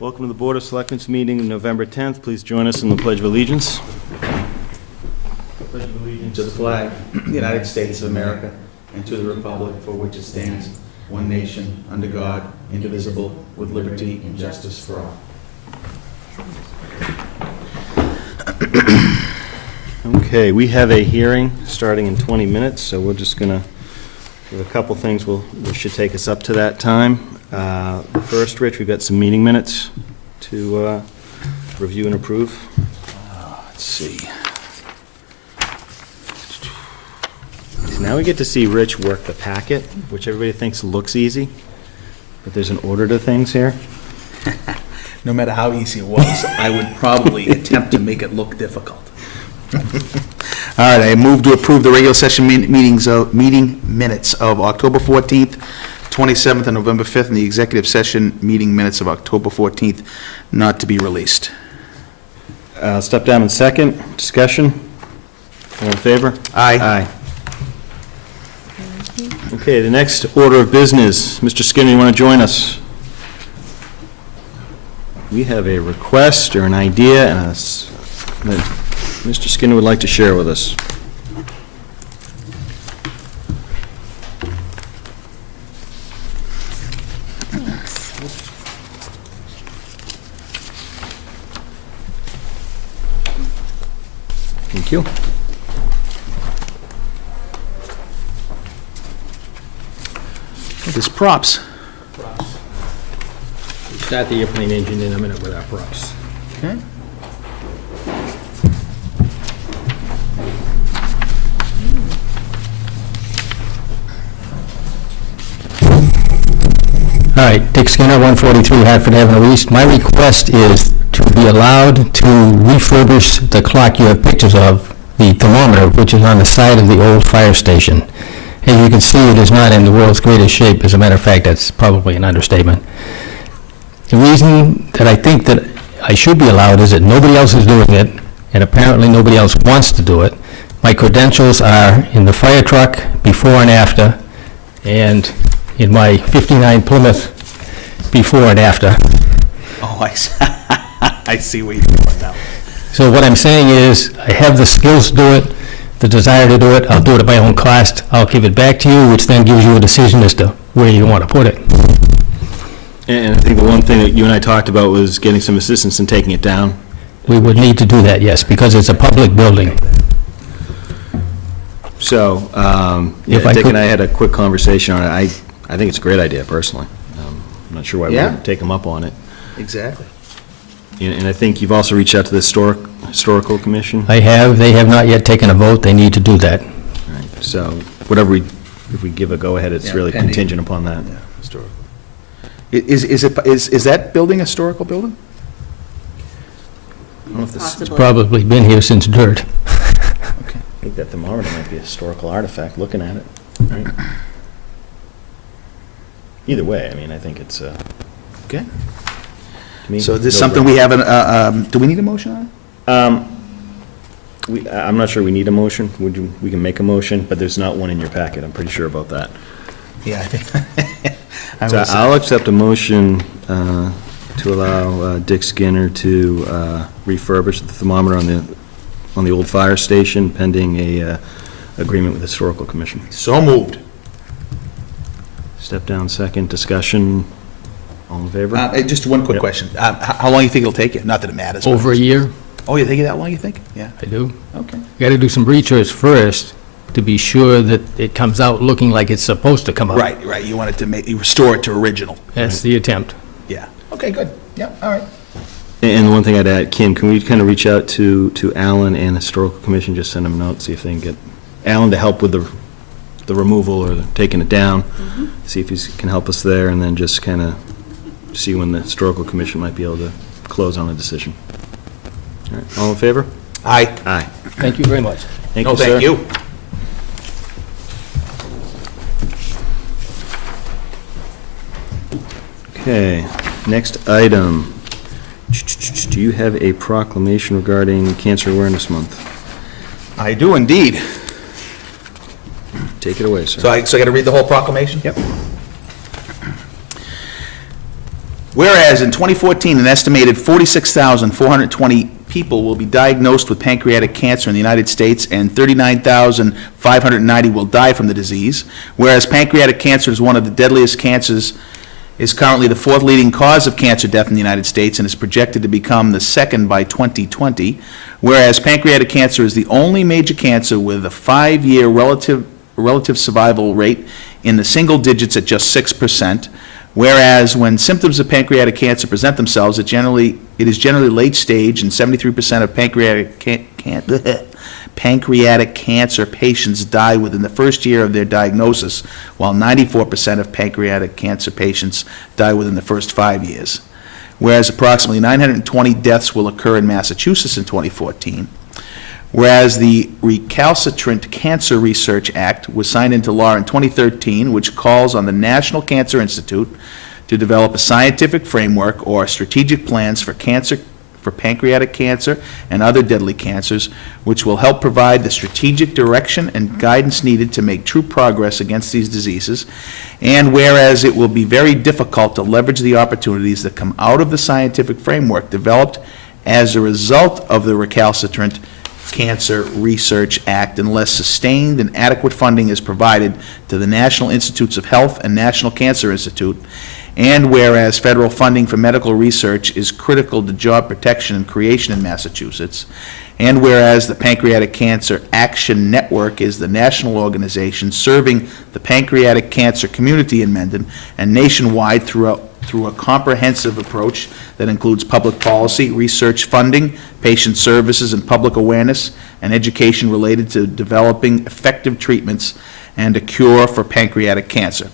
Welcome to the Board of Selectmen's meeting on November 10th. Please join us in the Pledge of Allegiance. Pledge of Allegiance to the flag, the United States of America, and to the republic for which it stands, one nation, under God, indivisible, with liberty and justice for all. Okay, we have a hearing starting in 20 minutes, so we're just going to give a couple things that should take us up to that time. First, Rich, we've got some meeting minutes to review and approve. Let's see. Now we get to see Rich work the packet, which everybody thinks looks easy, but there's an order to things here. No matter how easy it was, I would probably attempt to make it look difficult. All right, I move to approve the regular session meeting minutes of October 14th, 27th, and November 5th, and the executive session meeting minutes of October 14th, not to be released. Step down in second. Discussion? All in favor? Aye. Okay, the next order of business. Mr. Skinner, you want to join us? We have a request or an idea that Mr. Skinner would like to share with us. Thank you. There's props. Start the airplane engine in a minute with our props. Okay. All right, Dick Skinner, 143 Hartford Avenue East. My request is to be allowed to refurbish the clock you have pictures of, the thermometer, which is on the side of the old fire station. As you can see, it is not in the world's greatest shape. As a matter of fact, that's probably an understatement. The reason that I think that I should be allowed is that nobody else is doing it, and apparently nobody else wants to do it. My credentials are in the fire truck before and after, and in my 59 Plymouth before and after. Oh, I see what you're doing now. So what I'm saying is, I have the skills to do it, the desire to do it. I'll do it at my own cost. I'll give it back to you, which then gives you a decision as to where you want to put it. And I think the one thing that you and I talked about was getting some assistance in taking it down. We would need to do that, yes, because it's a public building. So, If I Dick could- and I had a quick conversation on it. I think it's a great idea, personally. I'm not sure why we Yeah. wouldn't take them up on it. Exactly. And I think you've also reached out to the Historical Commission. I have, they have not yet taken a vote. They need to do that. Right. So whatever if we give a go-ahead, it's Yeah, really pending. contingent upon that. Yeah, historical. Is that building a historical building? I don't know if this, It's probably been here since dirt. I think that thermometer might be a historical artifact, looking at it. Right? Either way, I mean, I think it's, Okay. to me, So is this no something we have, do we need a motion on it? I'm not sure we need a motion. We can make a motion, but there's not one in your packet. I'm pretty sure about that. Yeah, I think. So I'll accept a motion to allow Dick Skinner to refurbish the thermometer on the old fire station pending a agreement with the Historical Commission. So moved. Step down second, discussion, all in favor? Just one quick Yep. question. How long do you think it'll take you? Not that it matters. but- Over a year, Oh, you think it that long, you think? Yeah, I do. okay. You got to do some research first to be sure that it comes out looking like it's supposed to come out. Right, you wanted to you restore it to original. That's the attempt. Yeah, okay, good. Yeah, all right. And the one thing I'd add, Kim, can we kind of reach out to Alan and the Historical Commission, just send them a note, see if they can get Alan to help with the removal or taking it down, see if he can help us there, and then just kind of see when the Historical Commission might be able to close on a decision. All right, all in favor? Aye. Aye. Thank you very much. Thank No, you, sir. thank you. Okay, next item. Do you have a proclamation regarding Cancer Awareness Month? I do indeed. Take it away, sir. So I got to read the whole proclamation? Yep. Whereas in 2014, an estimated 46,420 people will be diagnosed with pancreatic cancer in the United States, and 39,590 will die from the disease. Whereas pancreatic cancer is one of the deadliest cancers, is currently the fourth leading cause of cancer death in the United States, and is projected to become the second by 2020. Whereas pancreatic cancer is the only major cancer with a 5-year relative survival rate in the single digits at just 6%. Whereas when symptoms of pancreatic cancer present themselves, it is generally late stage, and 73% of pancreatic cancer patients die within the first year of their diagnosis, while 94% of pancreatic cancer patients die within the first 5 years. Whereas approximately 920 deaths will occur in Massachusetts in 2014. Whereas the Recalcitrant Cancer Research Act was signed into law in 2013, which calls on the National Cancer Institute to develop a scientific framework or strategic plans for pancreatic cancer and other deadly cancers, which will help provide the strategic direction and guidance needed to make true progress against these diseases. And whereas it will be very difficult to leverage the opportunities that come out of the scientific framework developed as a result of the Recalcitrant Cancer Research Act unless sustained and adequate funding is provided to the National Institutes of Health and National Cancer Institute. And whereas federal funding for medical research is critical to job protection and creation in Massachusetts. And whereas the Pancreatic Cancer Action Network is the national organization serving the pancreatic cancer community in Mendon and nationwide through a comprehensive approach that includes public policy, research funding, patient services and public awareness, and education related to developing effective treatments and a cure for pancreatic cancer.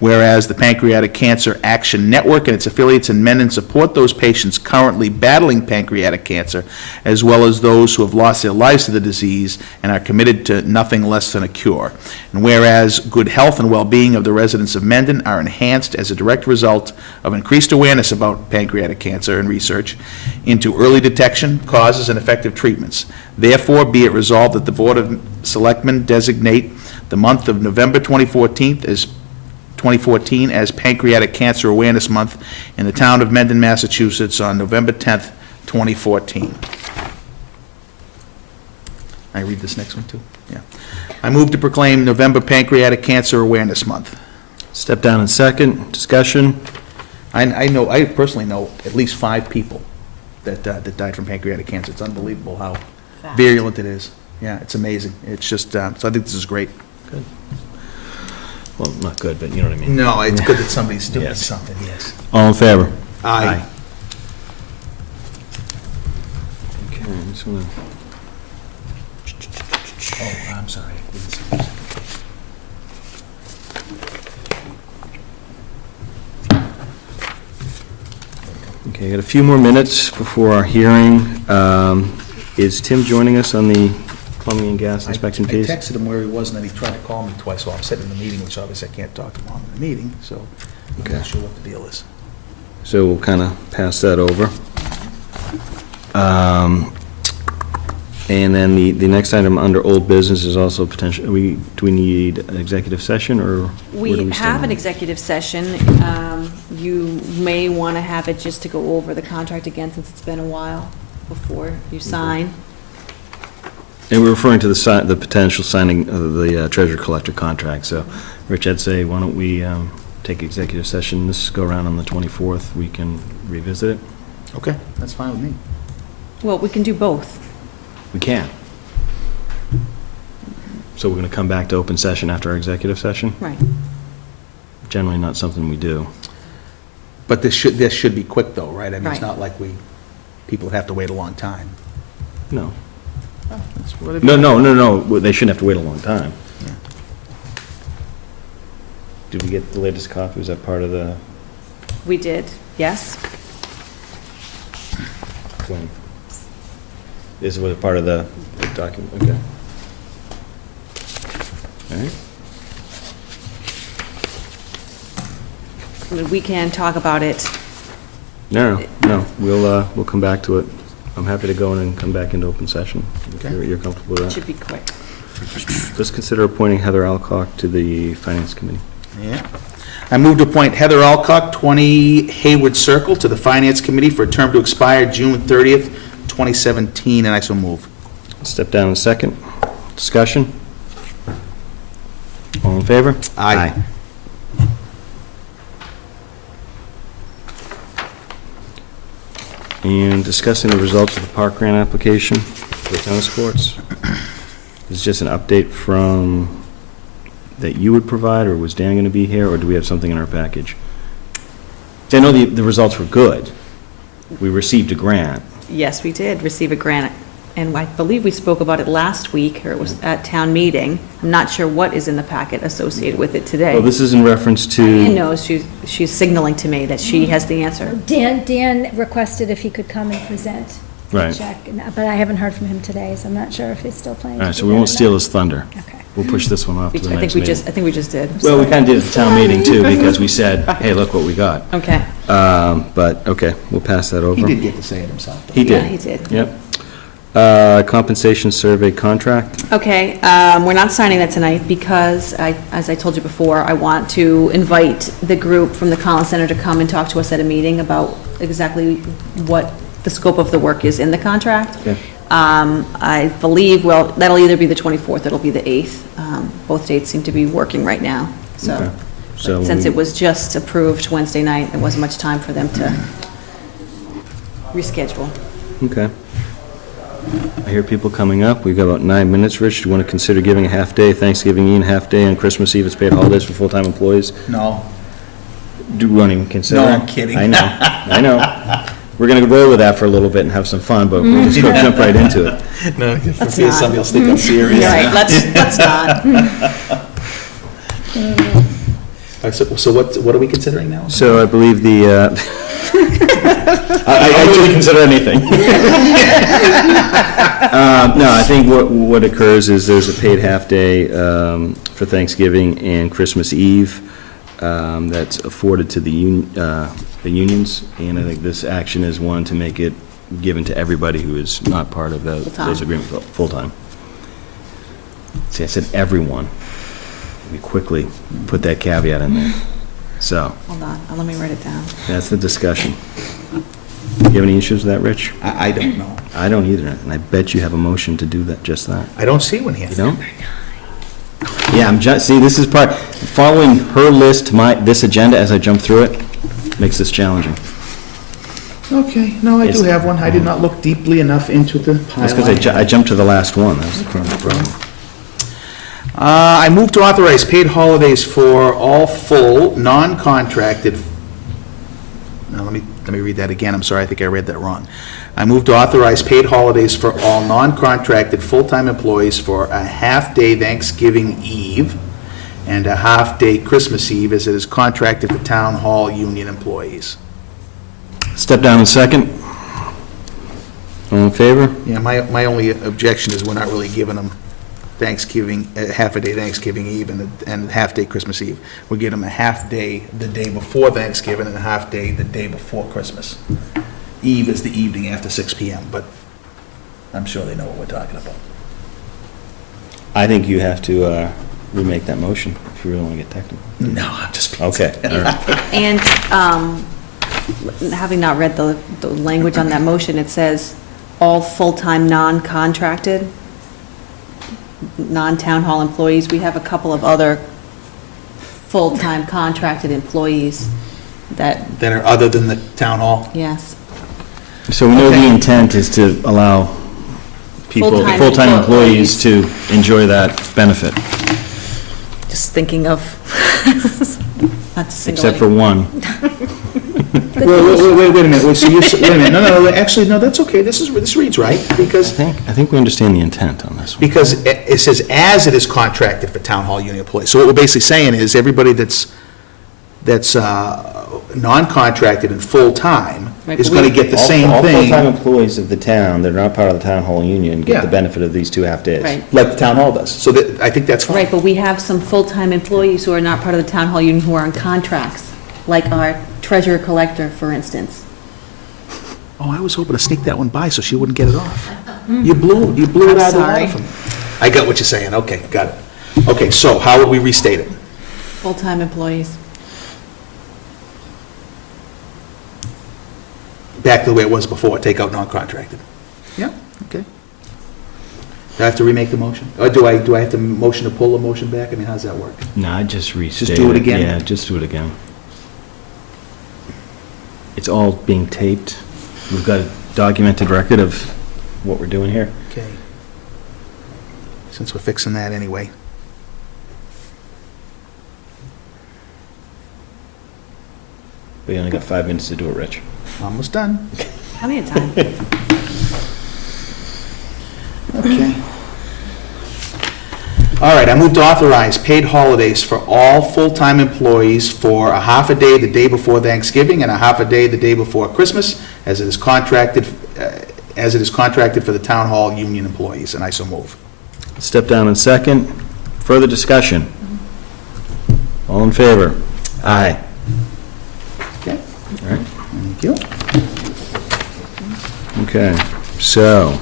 Whereas the Pancreatic Cancer Action Network and its affiliates in Mendon support those patients currently battling pancreatic cancer, as well as those who have lost their lives to the disease and are committed to nothing less than a cure. And whereas good health and well-being of the residents of Mendon are enhanced as a direct result of increased awareness about pancreatic cancer and research into early detection, causes, and effective treatments. Therefore, be it resolved that the Board of Selectmen designate the month of November 2014 as Pancreatic Cancer Awareness Month in the town of Mendon, Massachusetts on November 10th, 2014. I read this next one too? Yeah. I move to proclaim November Pancreatic Cancer Awareness Month. Step down in second. Discussion. I personally know at least 5 people that died from pancreatic cancer. It's unbelievable how virulent it is. Yeah, it's amazing. It's just, so I think this is great. Good. Well, not good, but you know what I mean. No, it's good that somebody's doing Yes. something, yes. All in favor? Aye. Okay, I just wanna... Oh, I'm sorry. Okay, got a few more minutes before our hearing. Is Tim joining us on the plumbing and gas inspection piece? I texted him where he was, and then he tried to call me twice while I'm sitting in the meeting, which obviously I can't talk to him on the meeting, so I'm Okay. not sure what the deal is. So we'll kind of pass that over. And then the next item under old business is also potential, do we need an executive session, or where do We we stand have on an it? executive session. You may want to have it just to go over the contract again, since it's been a while before you sign. And we're referring to the potential signing of the treasurer collector contract. So, Rich, I'd say, why don't we take executive session this go around on the 24th? We can revisit it. Okay, that's fine with me. Well, we can do both. We can. So we're going to come back to open session after our executive session? Right. Generally not something we do. But this should be quick, though, right? I mean, it's Right. not like people would have to wait a long time. No. That's whatever. No. Well, they shouldn't have to wait a long time. Yeah. Did we get the latest copy? Was that part of the, We did, yes. when? This was part of the document, okay. All right. I mean, we can talk about it. No, we'll come back to it. I'm happy to go in and come back into open session, if Okay. you're comfortable with It that. should be quick. Let's consider appointing Heather Alcock to the Finance Committee. Yeah. I move to appoint Heather Alcock, 20 Hayward Circle, to the Finance Committee for a term to expire June 30th, 2017, and I so move. Step down in a second. Discussion? All in favor? Aye. And discussing the results of the park grant application for the tennis courts. This is just an update from, that you would provide, or was Dan going to be here, or do we have something in our package? I know the results were good. We received a grant. Yes, we did receive a grant, and I believe we spoke about it last week, or it was at town meeting. I'm not sure what is in the packet associated with it today. Well, this is in reference Diane to, knows, she's signaling to me that she has the answer. Dan requested if he could come and present the Right. check, but I haven't heard from him today, so I'm not sure if he's still planning all to right, so do we that won't or steal not. his thunder. Okay. We'll push this one off to the I next think meeting. we just did. Well, we kind of did at the town meeting too, because we said, hey, look what we got. Okay. But, okay, we'll pass that over. He did get to say it himself. He did. Yeah, he did. Yep. Compensation survey contract. Okay, we're not signing that tonight because, as I told you before, I want to invite the group from the Collins Center to come and talk to us at a meeting about exactly what the scope of the work is in the contract. Okay. I believe, well, that'll either be the 24th, it'll be the 8th. Both dates seem to be working right now, Okay. so. So Since we- it was just approved Wednesday night, there wasn't much time for them to reschedule. Okay. I hear people coming up. We've got about 9 minutes. Rich, do you want to consider giving a half-day Thanksgiving Eve and half-day on Christmas Eve? It's paid holidays for full-time employees. No. Do we want to even consider No, it? I'm kidding. I know, I know. We're going to roll with that for a little bit and have some fun, but we'll just go jump right into it. No, for Let's fear not. somebody will think I'm serious. You're right, let's not. All right, so what are we considering now? So I believe the, I wouldn't consider anything. No, I think what occurs is there's a paid half-day for Thanksgiving and Christmas Eve that's afforded to the unions, and I think this action is one to make it given to everybody who is not part of Full-time. those agreements, full-time. See, I said everyone. We quickly put that caveat in there. So, Hold on, let me write it down. that's the discussion. You have any issues with that, Rich? I don't know. I don't either, and I bet you have a motion to do that, just that. I don't see one here. You don't? Yeah, I'm just, see, this is part, following her list to this agenda as I jump through it, makes this challenging. Okay, no, I do It's- have one. I did not look deeply enough into the pile. That's because I jumped to the last one, that's the problem. I move to authorize paid holidays for all full, non-contracted, now let me read that again, I'm sorry, I think I read that wrong. I move to authorize paid holidays for all non-contracted full-time employees for a half-day Thanksgiving Eve and a half-day Christmas Eve as it is contracted for town hall union employees. Step down in second. All in favor? Yeah, my only objection is we're not really giving them Thanksgiving, half a day Thanksgiving Eve and half day Christmas Eve. We're giving them a half day the day before Thanksgiving and a half day the day before Christmas. Eve is the evening after 6 PM, but I'm sure they know what we're talking about. I think you have to remake that motion, if you really want to get technical. No, I'm just being Okay, all right. And having not read the language on that motion, it says all full-time, non-contracted, non-town hall employees. We have a couple of other full-time contracted employees that, that are other than the town hall. yes. So we know the Okay. intent is to allow people, Full-time full-time employees to enjoy that benefit, Just thinking of, not to single except for one. Wait a minute, wait, so you're, wait a minute, no, actually, no, that's okay, this reads right, because I think we understand the intent on this one. Because it says, as it is contracted for town hall union employees. So what we're basically saying is, everybody that's non-contracted and full-time Right, is but going to we- get the same All full-time thing, employees of the town that are not part of the town hall union get the Yeah. benefit of these 2 half-days. Right. like the town hall does. So that, I think that's fine. Right, but we have some full-time employees who are not part of the town hall union who are on contracts, like our treasurer collector, for instance. Oh, I was hoping to sneak that one by so she wouldn't get it off. You blew it I'm out of the sorry. water for me. I got what you're saying, okay, got it. Okay, so how would we restate it? Full-time employees. Back to the way it was before, take out non-contracted. Yeah, okay. Do I have to remake the motion? Or do I have to motion to pull the motion back? I mean, how's that work? No, I just restate do it again? Yeah, just do it again. It's all being taped. We've got a documented record of what we're doing here. Okay. Since we're fixing that anyway. We only got 5 minutes to do it, Rich. Almost done. Plenty of time. Okay. All right, I move to authorize paid holidays for all full-time employees for a half a day the day before Thanksgiving and a half a day the day before Christmas, as it is contracted for the town hall union employees, and I so move. Step down in second. Further discussion? All in favor? Aye. Okay, All right. thank you. Okay, so,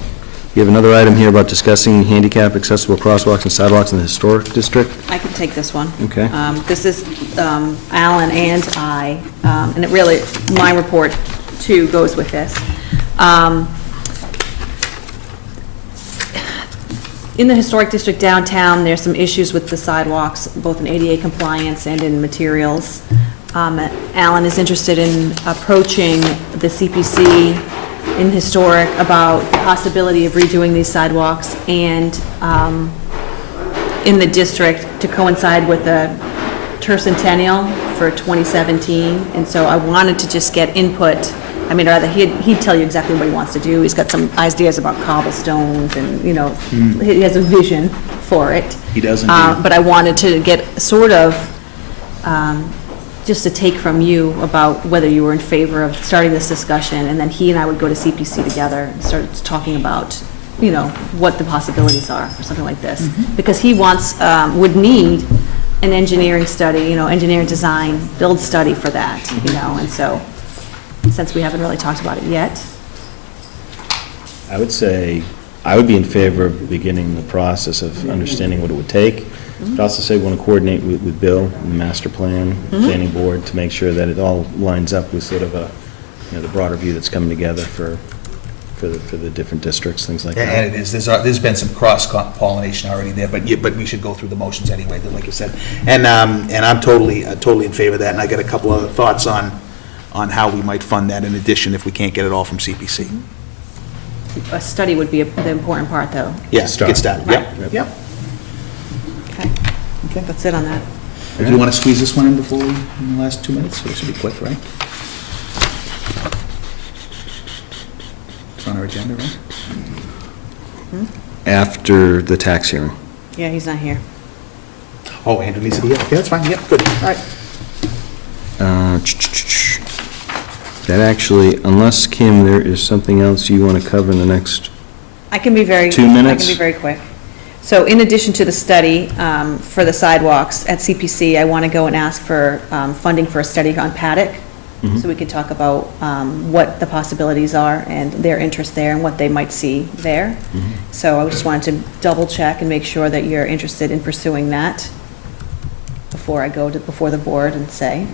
you have another item here about discussing handicap accessible crosswalks and sidewalks in the historic district? I can take this one. Okay. This is Alan and I, and it really, my report too goes with this. In the historic district downtown, there's some issues with the sidewalks, both in ADA compliance and in materials. Alan is interested in approaching the CPC in historic about the possibility of redoing these sidewalks and in the district to coincide with the tercentennial for 2017. And so I wanted to just get input. I mean, rather, he'd tell you exactly what he wants to do. He's got some ideas about cobblestones and, you know, he has a vision for it. He does indeed. But I wanted to get sort of just a take from you about whether you were in favor of starting this discussion, and then he and I would go to CPC together and start talking about, you know, what the possibilities are, or something like this. Because he wants, would need an engineering study, you know, engineering design, build study for that, you know, and so, since we haven't really talked about it yet. I would say, I would be in favor of beginning the process of understanding what it would take. But also say we want to coordinate with Bill and the master plan, planning board, to make sure that it all lines up with sort of a, you know, the broader view that's coming together for the different districts, things like that. And it is, there's been some cross-pollination already there, but we should go through the motions anyway, like you said. And I'm totally in favor of that, and I got a couple of thoughts on how we might fund that in addition if we can't get it all from CPC. A study would be the important part, though. Yeah, Start. get started, Right. yep. Okay. That's it on that. Do you want to squeeze this one in before in the last 2 minutes? So it should be quick, right? It's on our agenda, right? After the tax hearing. Yeah, he's not here. Oh, Andrew needs to be here. Okay, that's fine, yep, good, all right. That actually, unless, Kim, there is something else you want to cover in the next, I can be very. 2 minutes? I can be very quick. So in addition to the study for the sidewalks at CPC, I want to go and ask for funding for a study on Paddock, so we can talk about what the possibilities are and their interest there and what they might see there. So I just wanted to double check and make sure that you're interested in pursuing that before I go before the board and say.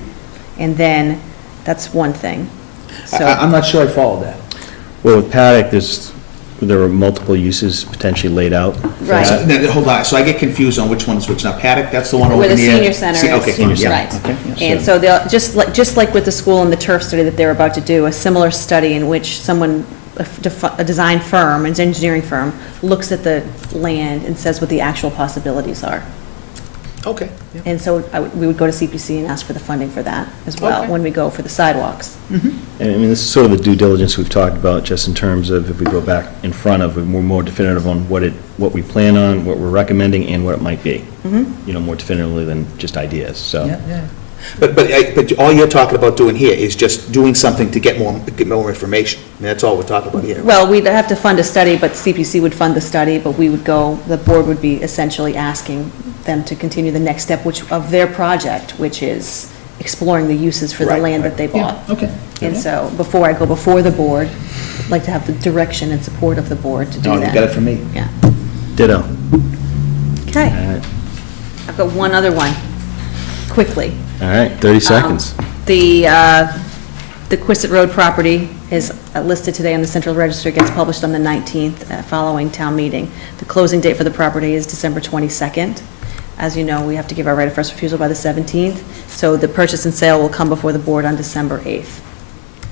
And then, that's one thing. So. I'm not sure I followed that. well, with Paddock, there were multiple uses potentially laid out. for Right. that. No, hold on, so I get confused on which one is which. Now, Paddock, that's the one over Where the near... senior center is. Okay, fine, yeah. Right. Okay, yeah. And so they'll, just like with the school and the turf study that they're about to do, a similar study in which someone, a design firm, an engineering firm, looks at the land and says what the actual possibilities are. Okay. yeah. And so we would go to CPC and ask for the funding for that as well, Okay. when we go for the sidewalks. And I mean, this is sort of the due diligence we've talked about, just in terms of if we go back in front of, we're more definitive on what we plan on, what we're recommending, and what it might be. You know, more definitively than just ideas, so. Yeah. But all you're talking about doing here is just doing something to get more information. I mean, that's all we're talking about here. Well, we'd have to fund a study, but CPC would fund the study, but we would go, the board would be essentially asking them to continue the next step of their project, which is exploring the uses for the Right, land right. that they Yeah, bought. okay. And so, before I go before the board, I'd like to have the direction and support of the board to do No, that. you got it from me. Yeah. Ditto. Okay, All right. I've got one other one. quickly. All right, 30 seconds. The Quistit Road property is listed today on the Central Register, gets published on the 19th, following town meeting. The closing date for the property is December 22nd. As you know, we have to give our right of first refusal by the 17th, so the purchase and sale will come before the board on December 8th.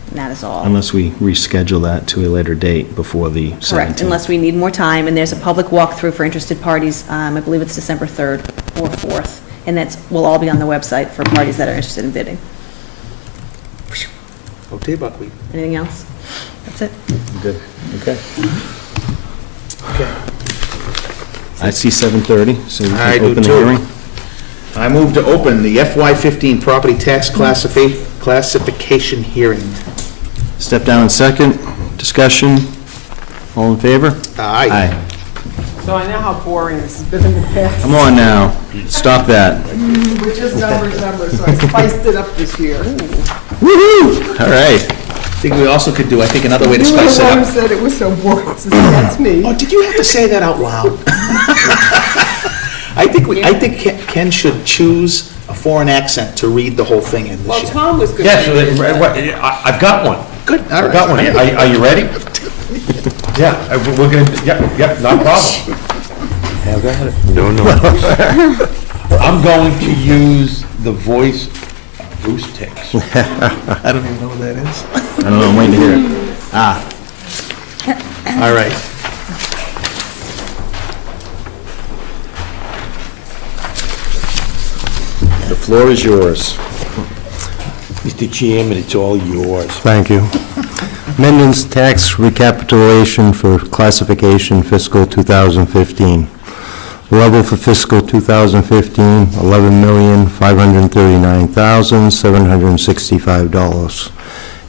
And that is all. Unless we reschedule that to a later date before the 17th. Correct, unless we need more time, and there's a public walkthrough for interested parties, I believe it's December 3rd or 4th, and will all be on the website for parties that are interested in bidding. Okay, Buckwheat. Anything else? That's it. Good, okay. Okay. I see 7:30, so we I can do open the too. hearing. I move to open the FY15 property tax classification hearing. Step down in second, discussion, all in favor? Aye. So I know how boring this has been in the past. Come on now, stop that. We're just numbers, so I spiced it up this year. Woo-hoo, all right. I think we also could do, another way to You were spice the it one who up. said it was so boring, so that's me. Oh, did you have to say that out loud? I think Ken should choose a foreign accent to read the whole thing in Well, this year. Tom was good. Yes, I've got one. Good, all I've got one right. here. Are you ready? Yeah, we're gonna, yeah, not a problem. Yeah, go ahead. No. I'm going to use the voice of Bruce Tix. I don't even know what that is. I don't know, I'm waiting to hear it. All right. The floor is yours. Mr. Chairman, it's all yours. Thank you. Mendon's tax recapitulation for classification fiscal 2015. Level for fiscal 2015, $11,539,765.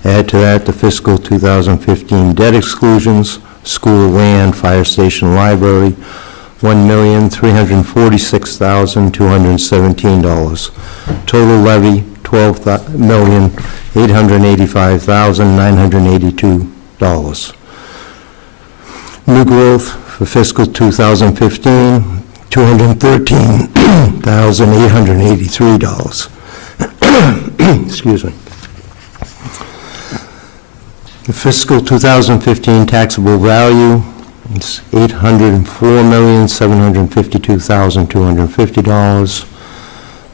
Add to that the fiscal 2015 debt exclusions, school land, fire station, library, $1,346,217. Total levy, $12,885,982. New growth for fiscal 2015, $213,883. Excuse me. The fiscal 2015 taxable value is $804,752,250.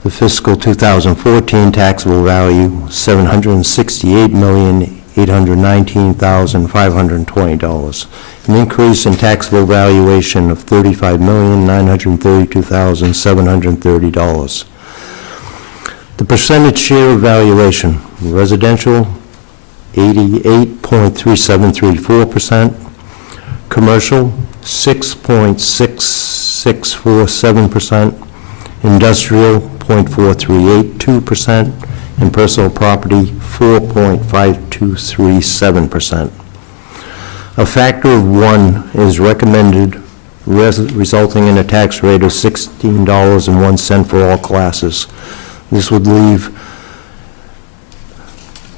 The fiscal 2014 taxable value, $768,819,520. An increase in taxable valuation of $35,932,730. The percentage share of valuation, residential, 88.3734%, commercial, 6.6647%, industrial, 0.4382%, and personal property, 4.5237%. A factor of 1 is recommended, resulting in a tax rate of $16.01 for all classes. This would leave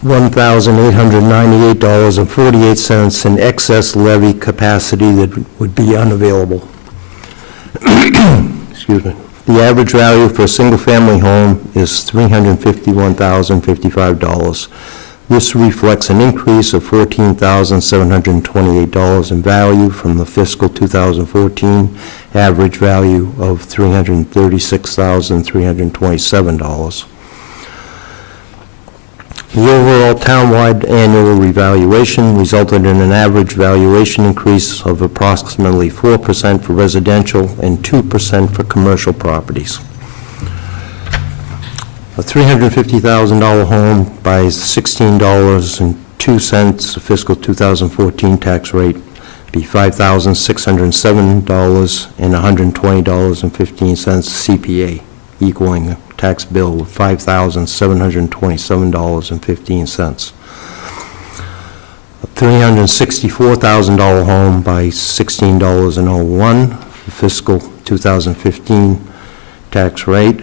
$1,898.48 in excess levy capacity that would be unavailable. Excuse me. The average value for a single-family home is $351,055. This reflects an increase of $14,728 in value from the fiscal 2014 average value of $336,327. The overall townwide annual revaluation resulted in an average valuation increase of approximately 4% for residential and 2% for commercial properties. A $350,000 home buys $16.02, fiscal 2014 tax rate be $5,607 and $120.15 CPA, equaling a tax bill of $5,727.15. A $364,000 home by $16.01, fiscal 2015 tax rate,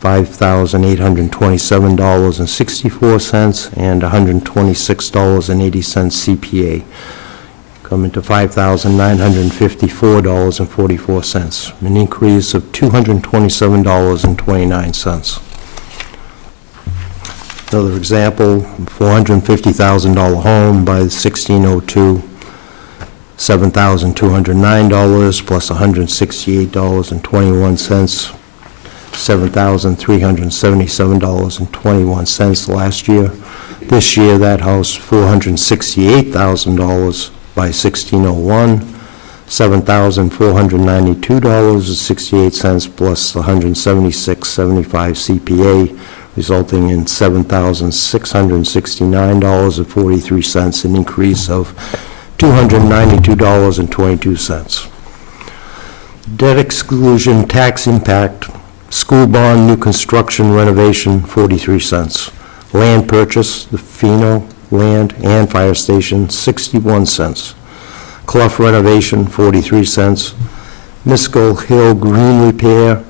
$5,827.64 and $126.80 CPA, coming to $5,954.44, an increase of $227.29. Another example, $450,000 home by 1602, $7,209 plus $168.21, $7,377.21 last year. This year, that house, $468,000 by 1601, $7,492.68 plus $176.75 CPA, resulting in $7,669.43, an increase of $292.22. Debt exclusion tax impact, school bond, new construction renovation, 43 cents. Land purchase, the Pheno land and fire station, 61 cents. Clough renovation, 43 cents. Miskel Hill green repair,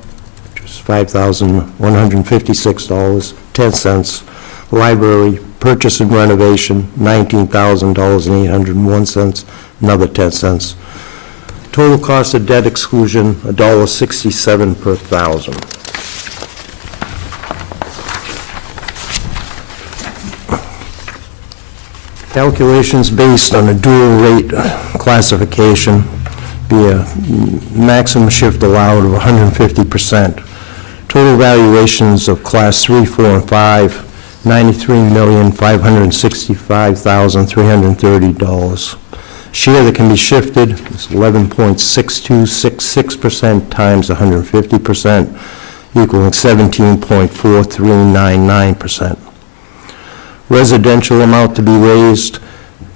which is $5,156, 10 cents. Library purchase and renovation, $19,801, another 10 cents. Total cost of debt exclusion, $1.67 per thousand. Calculations based on a dual rate classification, be a maximum shift allowed of 150%. Total valuations of class 3, 4, and 5, $93,565,330. Share that can be shifted is 11.6266% times 150%, equaling 17.4399%. Residential amount to be raised,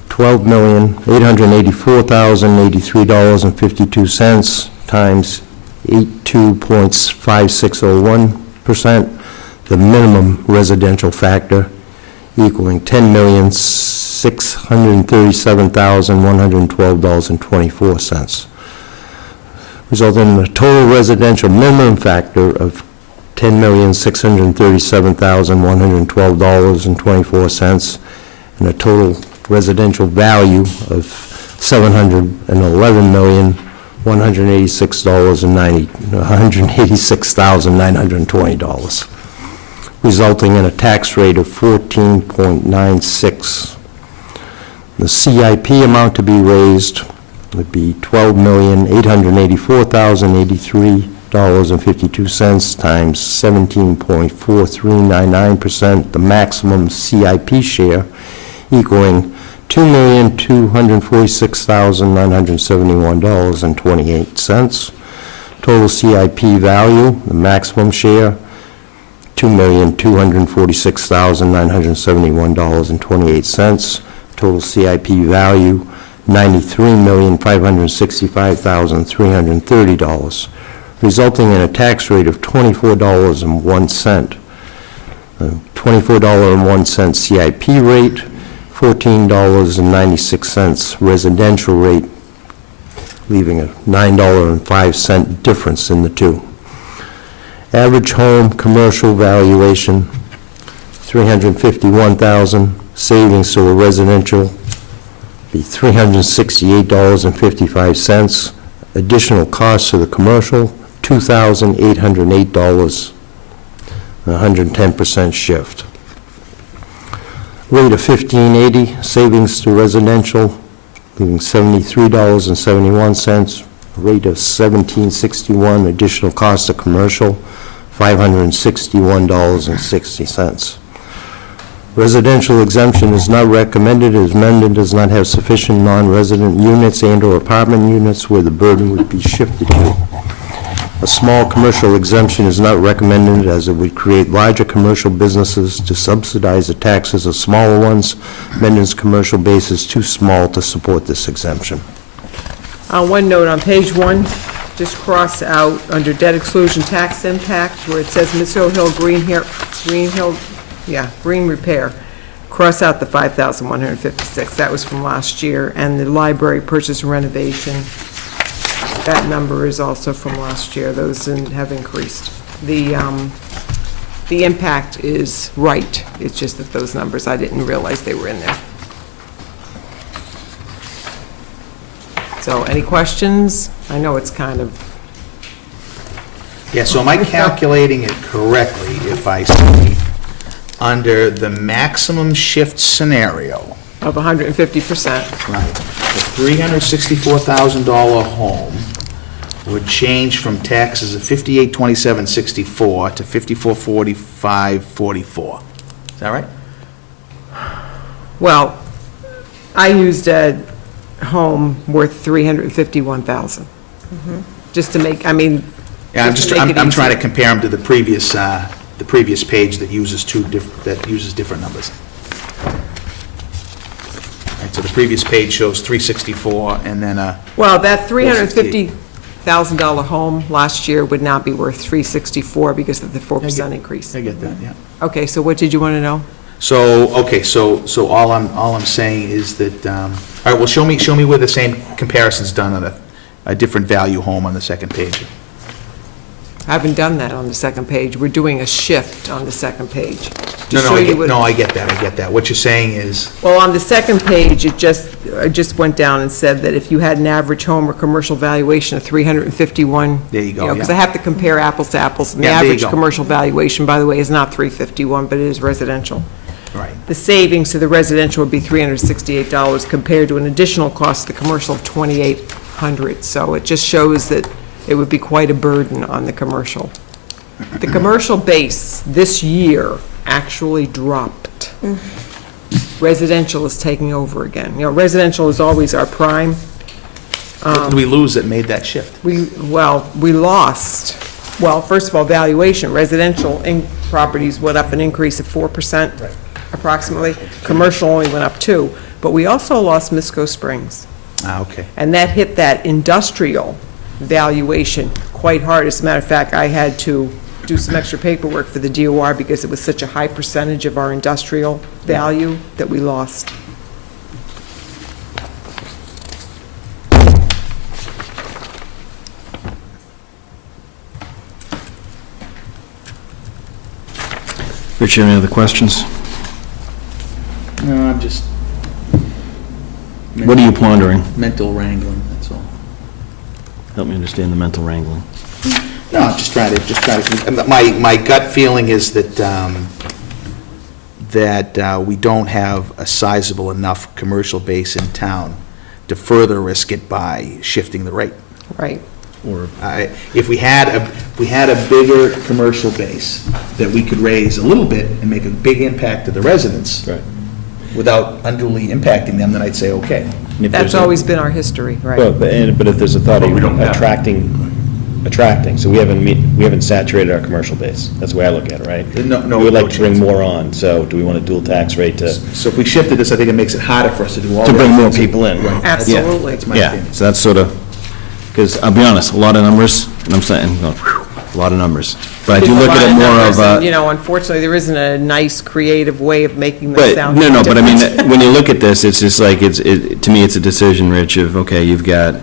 $12,884,083.52 times 82.5601%. The minimum residential factor equaling $10,637,112.24, resulting in a total residential minimum factor of $10,637,112.24 and a total residential value of $186,920, resulting in a tax rate of 14.96. The CIP amount to be raised would be $12,884,083.52 times 17.4399%, the maximum CIP share equaling $2,246,971.28. Total CIP value, the maximum share, $2,246,971.28. Total CIP value, $93,565,330, resulting in a tax rate of $24.01. $24.01 CIP rate, $14.96 residential rate, leaving a $9.05 difference in the two. Average home commercial valuation, $351,000. Savings to a residential be $368.55. Additional costs to the commercial, $2,808, 110% shift. Rate of $15.80, savings to residential, leaving $73.71. Rate of $17.61, additional cost to commercial, $561.60. Residential exemption is not recommended as Mendon does not have sufficient non-resident units and/or apartment units where the burden would be shifted to. A small commercial exemption is not recommended as it would create larger commercial businesses to subsidize the taxes of smaller ones. Mendon's commercial base is too small to support this exemption. One note on page 1, just cross out under debt exclusion tax impact where it says Miskel Hill green repair. Cross out the $5,156. That was from last year. And the library purchase and renovation, that number is also from last year. Those have increased. The impact is right. It's just that those numbers, I didn't realize they were in there. So any questions? I know it's kind of, Yeah, so am I calculating it correctly if I say under the maximum shift scenario, Of 150%. right, the $364,000 home would change from taxes of $58,2764 to $54,4544. Is that right? Well, I used a home worth $351,000. Just to make, I mean, Yeah, just to make it I'm trying to easier. compare them to the previous page that uses different numbers. Right, so the previous page shows 364 and then Well, that $350,000 home last year would not be worth 364 because of the 4% increase. I get that, yeah. Okay, so what did you want to know? So, okay, so all I'm saying is that, all right, well, show me where the same comparison's done on a different value home on the second page. I haven't done that on the second page. We're doing a shift on the second page. to No, show you what- I get that. What you're saying is, Well, on the second page, I just went down and said that if you had an average home or commercial valuation of 351. There you go, Because yeah. I have to compare apples to apples. And the Yeah, there you average go. commercial valuation, by the way, is not 351, but it is residential. right, The savings to the residential would be $368 compared to an additional cost to the commercial of $2,800. So it just shows that it would be quite a burden on the commercial. The commercial base this year actually dropped. Residential is taking over again. You know, residential is always our prime. what did we lose that made that shift? We lost, well, first of all, valuation. Residential properties went up an increase of 4% approximately. Commercial only went up 2%. But we also lost Misco Springs. Ah, okay. And that hit that industrial valuation quite hard. As a matter of fact, I had to do some extra paperwork for the DOR because it was such a high percentage of our industrial value that we lost. Rich, any other questions? No, I'm just. What are you pondering? Mental wrangling, that's all. Help me understand the mental wrangling. No, I'm just trying to, my gut feeling is that, we don't have a sizable enough commercial base in town to further risk it by shifting the rate. Right. Or If we had a bigger commercial base that we could raise a little bit and make a big impact to the residents without unduly impacting them, then I'd say, okay. And if That's there's a- always been our history, right? But if there's a thought of attracting, so we haven't saturated our commercial base. That's the way I look at it, right? No, We would like no to bring chance. more on, so do we want a dual tax rate to So if we shifted this, I think it makes it harder for us to do all. to bring more that. people in? Right. Absolutely. That's my Yeah, opinion. so that's sort of, because I'll be honest, a lot of numbers, and I'm saying, a lot of numbers. But I do There's a look at lot it of more numbers, of and, a, You know, unfortunately, there isn't a nice, creative way of making them but, sound. no, but I different. mean, when you look at this, it's just like, to me, it's a decision, Rich, of, okay, you've got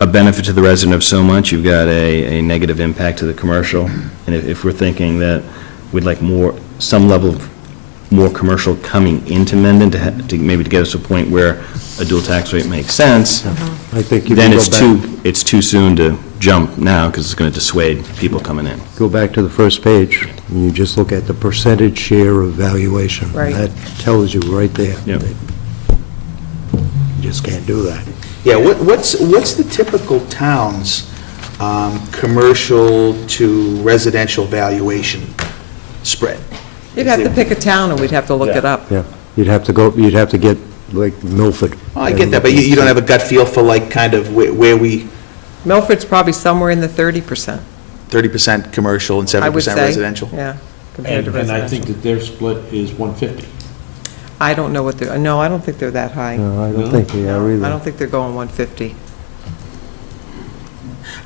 a benefit to the resident of so much, you've got a negative impact to the commercial, and if we're thinking that we'd like some level of more commercial coming into Mendon to maybe to get us to a point where a dual tax rate makes sense, I think you then can it's too soon to jump now, because it's going to dissuade people coming in. go back to the first page, and you just look at the percentage share of valuation. Right. That tells you right there. Yep. You just can't do that. Yeah, what's the typical town's commercial to residential valuation spread? You'd have to pick a town, and we'd have to look it up. Yeah, you'd have to get, like, Milford. Oh, I get that, but you don't have a gut feel for like kind of where we, Milford's probably somewhere in the 30%, 30% commercial and I would 70% say. residential? Yeah, compared to And I think residential. that their split is 150. I don't know what they're, no, I don't think they're that high. No, I don't think they are either. I don't think they're going 150.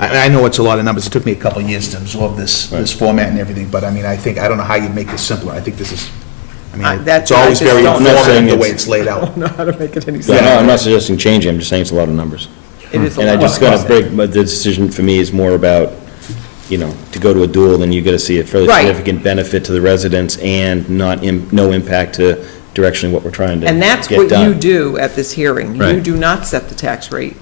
I know it's a lot of numbers, it took me a couple of years to absorb this format and everything, but I mean, I don't know how you'd make this simpler, I think this is, That's- it's always I just very don't know. informative the It's- way it's laid I out. don't know how to make it any Yeah, sense. no, I'm not suggesting changing, I'm just saying it's a lot of numbers. It is a And I lot. just gotta break, but the decision for me is more about, to go to a dual, then you gotta see a fairly Right. significant benefit to the residents and no impact to directionally what we're trying to get And done. that's what you do at this hearing. You Right. do not set the tax rate.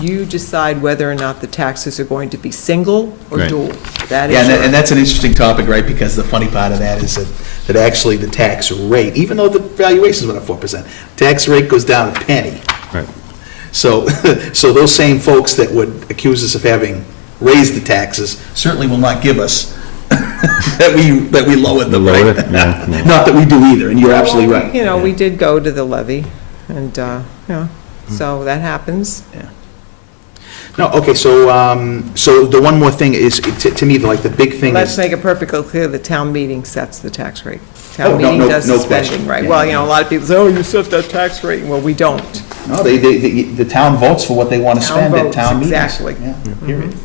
you decide whether or not the taxes are going to be single or Right. dual. That Yeah, is and your, that's an interesting topic, right? Because the funny part of that is that actually the tax rate, even though the valuations went up 4%, tax rate goes down a penny. Right. So, so those same folks that would accuse us of having raised the taxes certainly will not give us that we lowered them, right? Lowered it? No, no. Not that we do either, and you're absolutely right. you know, we did go to the levy, and, so that happens. No, okay, so the one more thing is, to me, like, the big thing Let's is, make it perfectly clear, the town meeting sets the tax rate. Oh, Town no, meeting no- does no the question. spending, right? Yeah. Well, you know, a lot of people say, oh, you set that tax rate. Well, we don't. no, the town votes for what they want to Town spend at votes, town meetings. exactly. Yeah, period.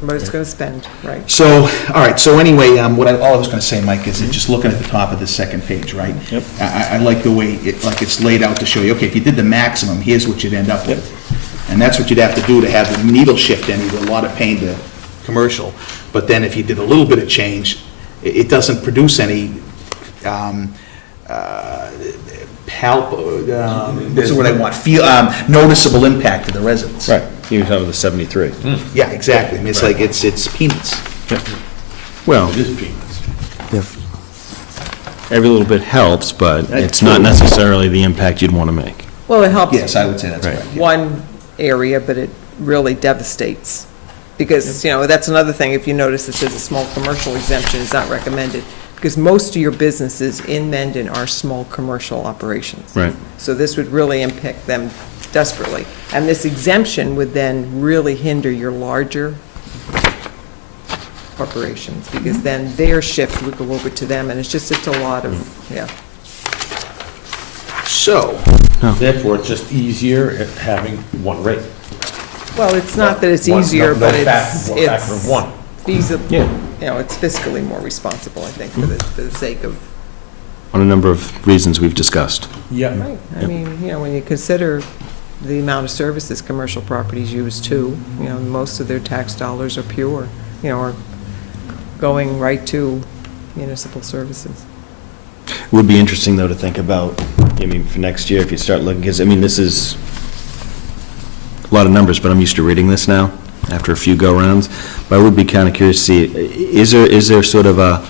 But it's going to spend, right? So, all right, so anyway, all I was gonna say, Mike, is that just looking at the top of the second page, right? Yep. I like the way it's laid out to show you, okay, if you did the maximum, here's what you'd end up with. And that's what you'd have to do to have the needle shift any, with a lot of pain to commercial. But then if you did a little bit of change, it doesn't produce any, what's the word I want, noticeable impact to the residents. Right, you have the 73. Yeah, exactly, I mean, it's like, it's peanuts. Well, It is peanuts. every little bit helps, but it's not necessarily the impact you'd want to make. Well, it helps Yes, I would say that's Right. correct. yeah. one area, but it really devastates. Because, you know, that's another thing, if you notice, it says a small commercial exemption is not recommended, because most of your businesses in Mendon are small commercial operations. Right. So this would really impact them desperately. And this exemption would then really hinder your larger corporations, because then their shift would go over to them, and it's a lot of, yeah. So, Therefore, it's just easier at having one rate. Well, it's not that it's One- easier, no but factor it's of one. feasible, Yeah. you know, it's fiscally more responsible, I think, for the sake of. On a number of reasons we've discussed. Yeah. Right, I mean, you know, when you consider the amount of services commercial properties use too, you know, most of their tax dollars are pure, you know, are going right to municipal services. It would be interesting, though, to think about, I mean, for next year, if you start looking, because, I mean, this is a lot of numbers, but I'm used to reading this now, after a few go-rounds. But I would be kind of curious to see, is there sort of a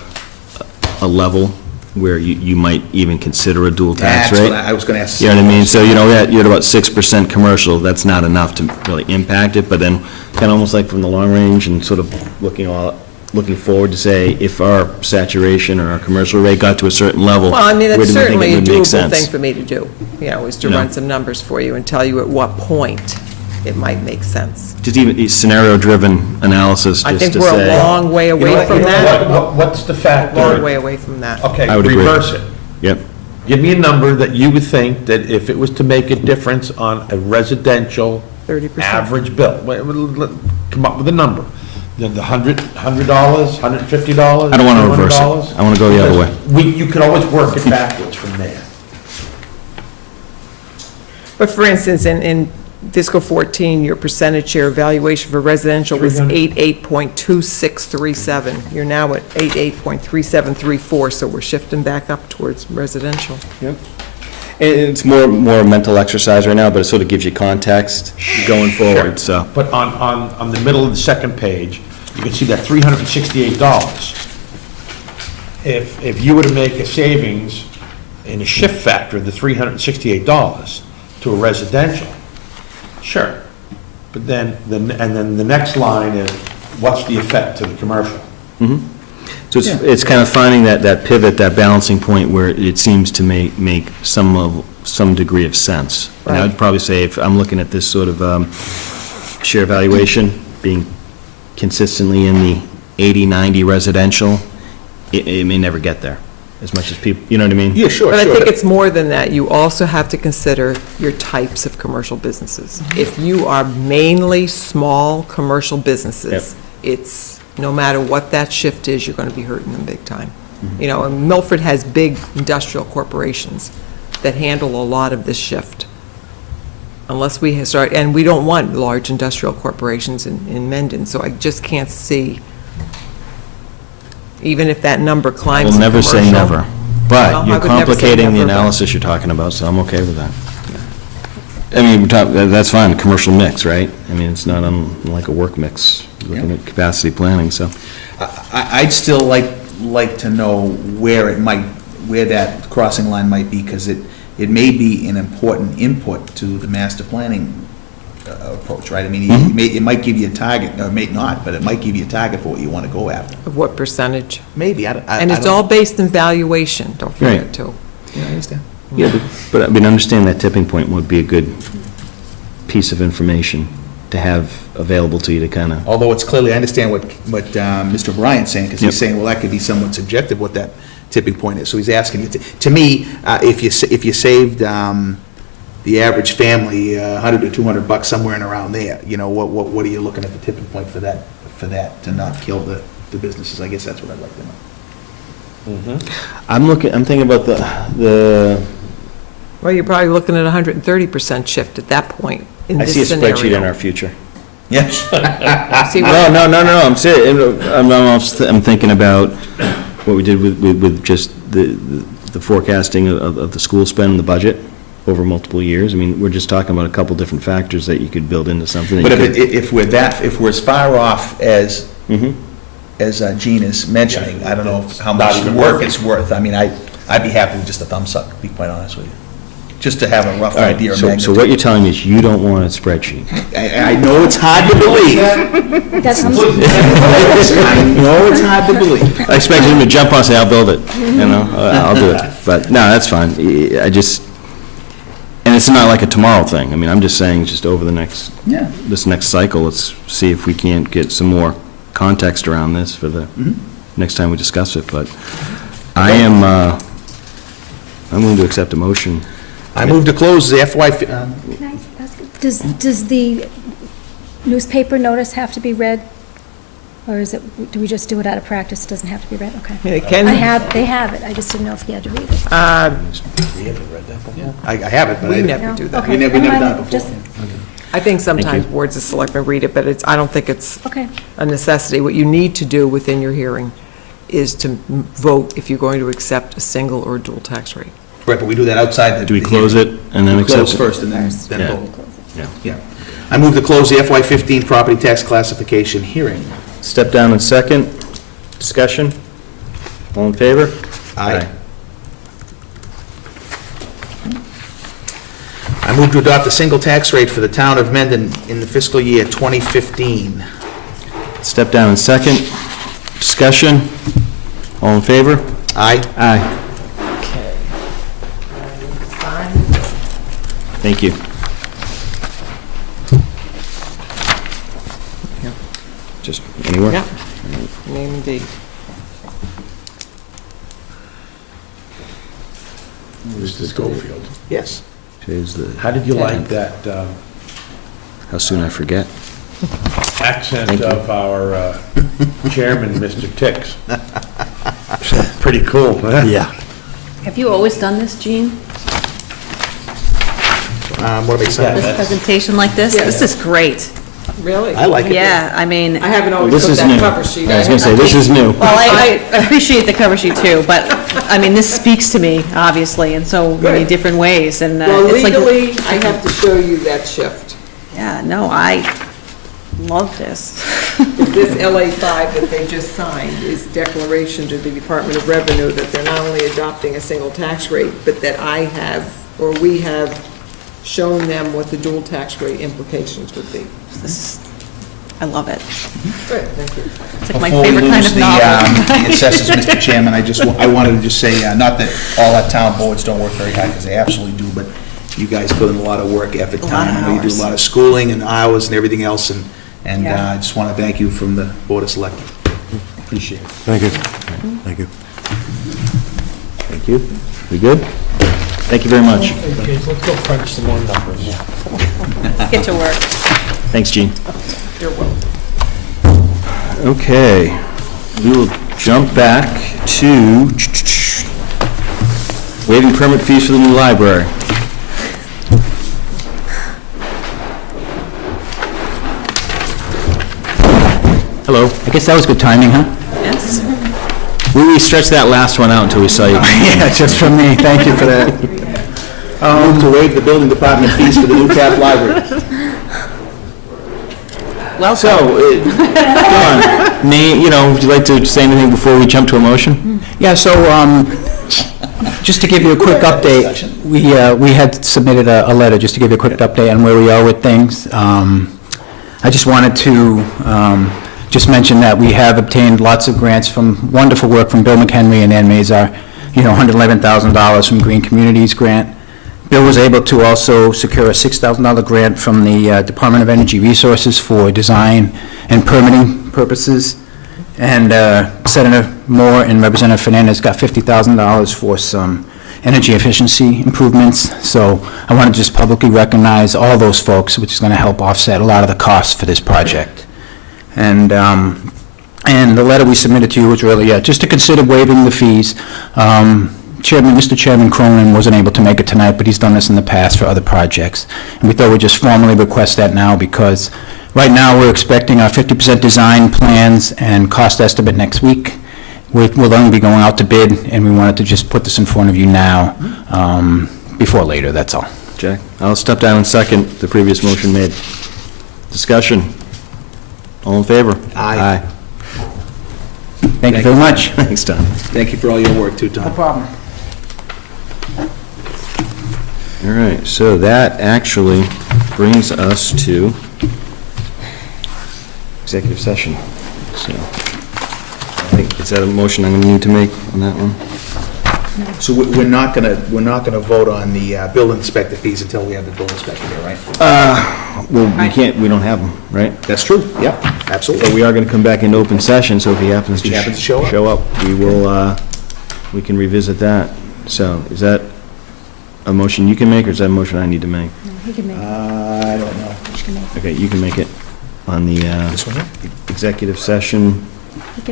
level where you might even consider a dual tax that's rate? what I was gonna ask. You know what I mean? So, you know, you're at about 6% commercial, that's not enough to really impact it, but then kind of almost like from the long range and sort of looking forward to say, if our saturation or our commercial rate got to a certain level, Well, I mean, where that's do we think certainly it a would make doable sense? thing for me to do, you know, is to You know? run some numbers for you and tell you at what point it might make sense. Just even scenario-driven analysis, I just think to we're a say. long way You know away what- from you know that, What's the factor? long way away from that. Okay, I would agree. reverse it. Yep, Give me a number that you would think that if it was to make a difference on a residential 30%. average bill, come up with a number. The $100, $150? I don't want to reverse it. $200? I want to go the other way. You could always work it backwards from there. But for instance, in fiscal 14, your percentage share valuation for residential was 88.2637. You're now at 88.3734, so we're shifting back up towards residential. And it's more a mental exercise right now, but it sort of gives you context going forward, so. But on the middle of the second page, you can see that $368. If you were to make a savings in a shift factor of the $368 to a residential, sure. But then the next line is, what's the effect to the commercial? So it's kind of finding that pivot, that balancing point where it seems to make some degree of sense. And I would probably say, if I'm looking at this sort of share valuation, being consistently in the 80, 90 residential, it may never get there, as much as people, you know what I mean? Yeah, sure, But I sure. think it's more than that. You also have to consider your types of commercial businesses. If you are mainly small commercial businesses, it's, no matter what that shift is, you're going to be hurting them big time. You know, and Milford has big industrial corporations that handle a lot of this shift. Unless we start, and we don't want large industrial corporations in Mendon, so I just can't see, even if that number climbs We'll in never say commercial. never, Well, but I you're would never say complicating the never, but- analysis you're talking about, so I'm okay with that. I mean, that's fine, commercial mix, right? I mean, it's not like a work mix, looking at capacity planning, so. I'd still like to know where that crossing line might be, because it may be an important input to the master planning approach, right? I mean, it might give you a target, or it may not, but it might give you a target for what you want to go after. Of what percentage? Maybe, And it's all based in valuation, don't forget, Right. too. Yeah, I understand. Yeah, but I mean, understand that tipping point would be a good piece of information to have available to you to kind of, Although it's clearly, I understand what Mr. Bryant's saying, because Yep. he's saying, well, that could be somewhat subjective, what that tipping point is. So he's asking you, to me, if you saved the average family $100 to $200, somewhere in around there, you know, what are you looking at the tipping point for that to not kill the businesses? I guess that's what I'd like to know. I'm thinking about the, Well, you're probably looking at 130% shift at that point in I this see a scenario. spreadsheet in our future. Yes. See, No, I'm serious, I'm thinking about what we did with just the forecasting of the school spend and the budget over multiple years. I mean, we're just talking about a couple different factors that you could build into something. that But you could- if we're as far off as Mhm. Gene is mentioning, I don't know how Not much even work worth it. it's worth. I mean, I'd be happy with just a thumbs up, to be quite honest with you. Just to have a rough All right, idea of so magnitude. what you're telling me is you don't want a spreadsheet. I know it's hard to believe. That's, I know it's hard to believe. I expect him to jump on and say, I'll build it, you know, I'll do it. But, no, that's fine. I just, and it's not like a tomorrow thing. I mean, I'm just saying, just over Yeah. this next cycle, let's see if we can't get some more context around this for the next time we discuss it. But I'm willing to accept a motion. I move to close the FY, can I ask, does the newspaper notice have to be read? Or is it, do we just do it out of practice? It doesn't have to be read? Okay. It can, They have it, I just didn't know if you had to read it. we haven't read that before. I have it, but we I never No? do that. Okay, We never never done mind, it just- before. I think sometimes you. boards of selectmen read it, but I don't think it's Okay, a necessity. What you need to do within your hearing is to vote if you're going to accept a single or dual tax rate. Right, but we do that outside the. Do we close it and then We accept close it? first and then Yeah. vote. Yeah. Yeah. I move to close the FY15 property tax classification hearing. Step down in second. Discussion? All in favor? Aye. I move to adopt a single tax rate for the town of Mendon in the fiscal year 2015. Step down in second. Discussion? All in favor? Aye. Aye. Thank you. Just anywhere? Yeah. Name and date. Mr. Schofield, Yes. Today's the, how did you like that how soon I forget. accent Thank you. of our chairman, Mr. Tix? Pretty cool, huh? Yeah. Have you always done this, Gene? What do I say? This presentation like this? This is great. Really? I like it. Yeah, I mean, I haven't This always put is that new. cover sheet. I was gonna say, this is new. well, I appreciate the cover sheet too, but, I mean, this speaks to me, obviously, in so many Good. different ways, and Well, it's like... legally, I have to show you that shift. Yeah, no, I love this. This LA5 that they just signed is declaration to the Department of Revenue that they're not only adopting a single tax rate, but that I have, or we have shown them what the dual tax rate implications would be. This is, I love it. Good, thank you. It's like my Before we favorite kind lose of the novel. the assessors, Mr. Chairman, I wanted to just say, not that all our town boards don't work very hard, because they absolutely do, but you guys put in a lot of work, effort, A lot time. of I know you do hours. a lot of schooling and hours and everything else, and Yeah. I just want to thank you from the Board of Selectmen. Appreciate it. Thank you. Thank you. Thank you. We good? Thank you very much. Okay, let's go crunch some more numbers. Get to work. Thanks, Gene. You're welcome. Okay, we will jump back to waiving permit fees for the new library. Hello. I guess that was good timing, huh? Yes. We stretched that last one out until we saw you. Yeah, just from me, thank you for that. Move to waive the building department fees for the new Taft Library. So, John, would you like to say anything before we jump to a motion? Yeah, so, just to give you a quick update, we had submitted a letter, just to give you a quick update on where we are with things. I just wanted to just mention that we have obtained lots of grants from, wonderful work from Bill McHenry and Ann Mazar, $111,000 from Green Communities grant. Bill was able to also secure a $6,000 grant from the Department of Energy Resources for design and permitting purposes. And Senator Moore and Representative Fernandez got $50,000 for some energy efficiency improvements. So I want to just publicly recognize all those folks, which is going to help offset a lot of the costs for this project. And the letter we submitted to you was really, just to consider waiving the fees. Mr. Chairman Cronin wasn't able to make it tonight, but he's done this in the past for other projects. And we thought we'd just formally request that now, because right now we're expecting our 50% design plans and cost estimate next week. We'll only be going out to bid, and we wanted to just put this in front of you now, before later, that's all. Jack? I'll step down and second the previous motion made. Discussion? All in favor? Aye. Thank you very much. Thanks, Tom. Thank you for all your work, too, Tom. problem. All right, so that actually brings us to executive session. So, I think, is that a motion I'm going to need to make on that one? So we're not gonna vote on the building inspector fees until we have the building inspector here, right? Well, we don't have them, right? That's true, yeah, But absolutely. we are going to come back into open session, so if he happens to show up. we will, we can revisit that. So, is that a motion you can make, or is that a motion I need to make? No, he can make it. I don't know. He can make it. Okay, you can make it on the This one here? executive session.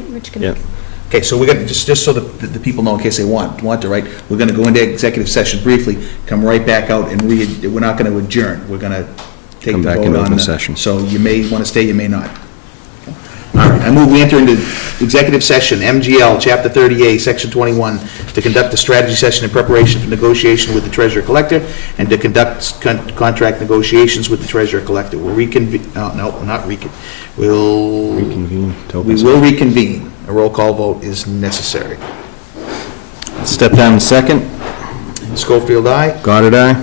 Rich can Yep. make it. Okay, so we're gonna, just so the people know, in case they want to, right? We're gonna go into executive session briefly, come right back out, and we're not gonna adjourn. We're gonna take Come the back vote into on open the- session. So you may wanna stay, you may not. All right, I move we enter into executive session, MGL, Chapter 30A, Section 21, to conduct a strategy session in preparation for negotiation with the treasurer collector, and to conduct contract negotiations with the treasurer collector. We'll reconvene, no, not recon, we'll... Reconvene to open We session. will reconvene. A roll call vote is necessary. Step down in second. Schofield, aye. Goddard, aye.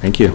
Thank you.